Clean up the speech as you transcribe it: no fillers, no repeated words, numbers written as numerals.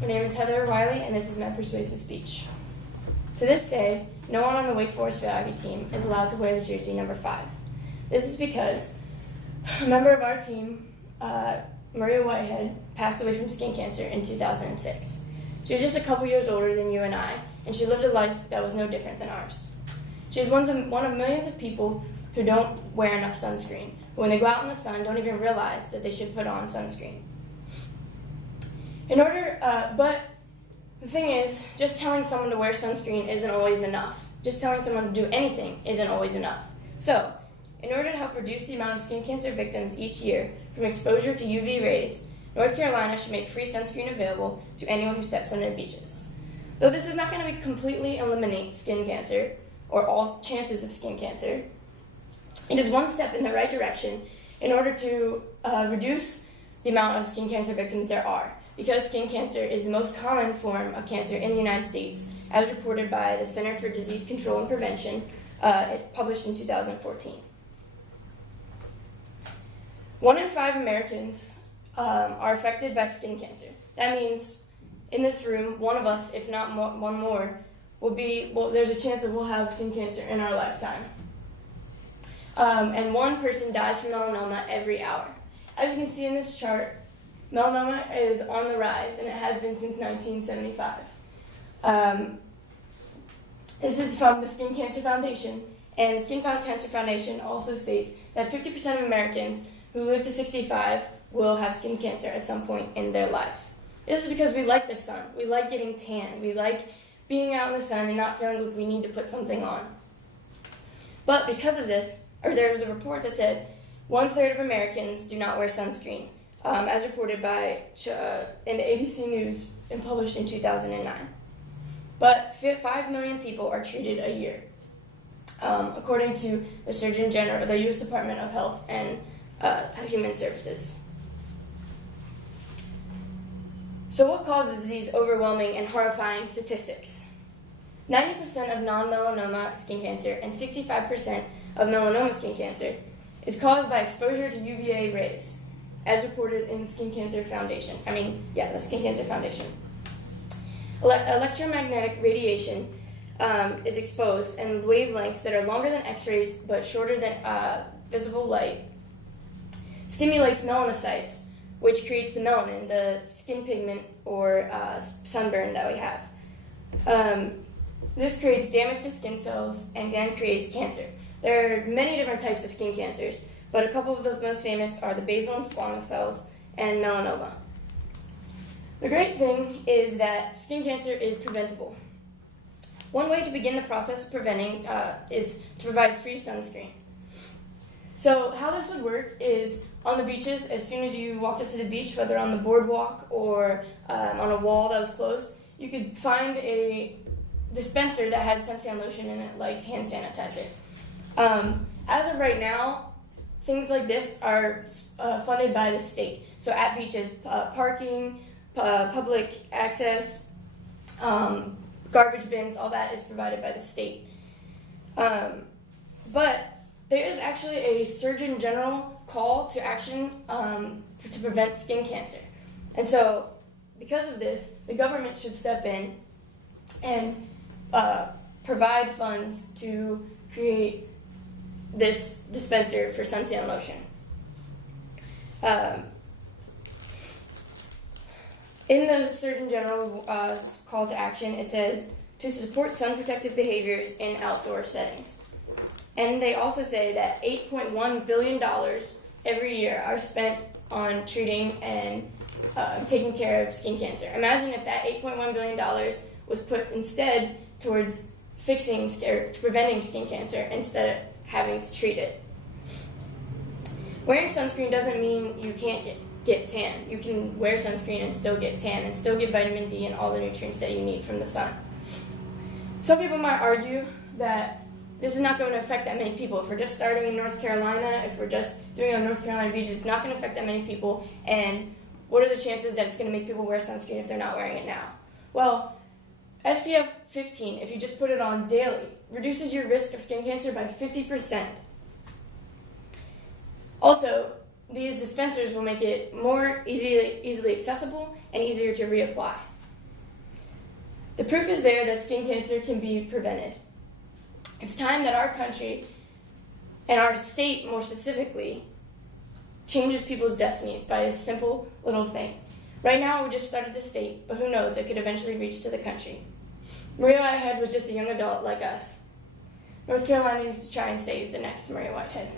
My name is Heather Wiley, and this is my persuasive speech. To this day, no one on the Wake Forest field hockey team is allowed to wear the jersey number 5. This is because a member of our team, Maria Whitehead, passed away from skin cancer in 2006. She was just a couple years older than you and I, and she lived a life that was no different than ours. She is one of millions of people who don't wear enough sunscreen, who when they go out in the sun don't even realize that they should put on sunscreen. But the thing is, just telling someone to wear sunscreen isn't always enough. Just telling someone to do anything isn't always enough. So, in order to help reduce the amount of skin cancer victims each year from exposure to UV rays, North Carolina should make free sunscreen available to anyone who steps on their beaches. Though this is not going to completely eliminate skin cancer, or all chances of skin cancer, it is one step in the right direction in order to reduce the amount of skin cancer victims there are, because skin cancer is the most common form of cancer in the United States, as reported by the Center for Disease Control and Prevention, published in 2014. 1 in 5 Americans are affected by skin cancer. That means in this room, one of us, if not one more, there's a chance that we'll have skin cancer in our lifetime. And one person dies from melanoma every hour. As you can see in this chart, melanoma is on the rise, and it has been since 1975. This is from the Skin Cancer Foundation, and the Skin Cancer Foundation also states that 50% of Americans who live to 65 will have skin cancer at some point in their life. This is because we like the sun. We like getting tan. We like being out in the sun and not feeling like we need to put something on. But because of this, there was a report that said 1/3 of Americans do not wear sunscreen, as reported by in the ABC News and published in 2009. But 5 million people are treated a year, according to the Surgeon General, the U.S. Department of Health and Human Services. So what causes these overwhelming and horrifying statistics? 90% of non-melanoma skin cancer and 65% of melanoma skin cancer is caused by exposure to UVA rays, as reported in the Skin Cancer Foundation. The Skin Cancer Foundation. Electromagnetic radiation is exposed, and wavelengths that are longer than X-rays but shorter than visible light stimulates melanocytes, which creates the melanin, the skin pigment or sunburn that we have. This creates damage to skin cells and then creates cancer. There are many different types of skin cancers, but a couple of the most famous are the basal and squamous cells and melanoma. The great thing is that skin cancer is preventable. One way to begin the process of preventing is to provide free sunscreen. So how this would work is on the beaches, as soon as you walked up to the beach, whether on the boardwalk or on a wall that was closed, you could find a dispenser that had suntan lotion in it, like hand sanitizer. As of right now, things like this are funded by the state. So at beaches, parking, public access, garbage bins, all that is provided by the state. But there is actually a Surgeon General call to action to prevent skin cancer. And so, because of this, the government should step in and provide funds to create this dispenser for suntan lotion. In the Surgeon General call to action, it says to support sun protective behaviors in outdoor settings. And they also say that $8.1 billion every year are spent on treating and taking care of skin cancer. Imagine if that $8.1 billion was put instead towards preventing skin cancer instead of having to treat it. Wearing sunscreen doesn't mean you can't get tan. You can wear sunscreen and still get tan and still get vitamin D and all the nutrients that you need from the sun. Some people might argue that this is not going to affect that many people. If we're just starting in North Carolina, if we're just doing it on North Carolina beaches, it's not going to affect that many people. And what are the chances that it's going to make people wear sunscreen if they're not wearing it now? Well, SPF 15, if you just put it on daily, reduces your risk of skin cancer by 50%. Also, these dispensers will make it more easily accessible and easier to reapply. The proof is there that skin cancer can be prevented. It's time that our country, and our state more specifically, changes people's destinies by a simple little thing. Right now, we just started the state, but who knows, it could eventually reach to the country. Maria Whitehead was just a young adult like us. North Carolina needs to try and save the next Maria Whitehead.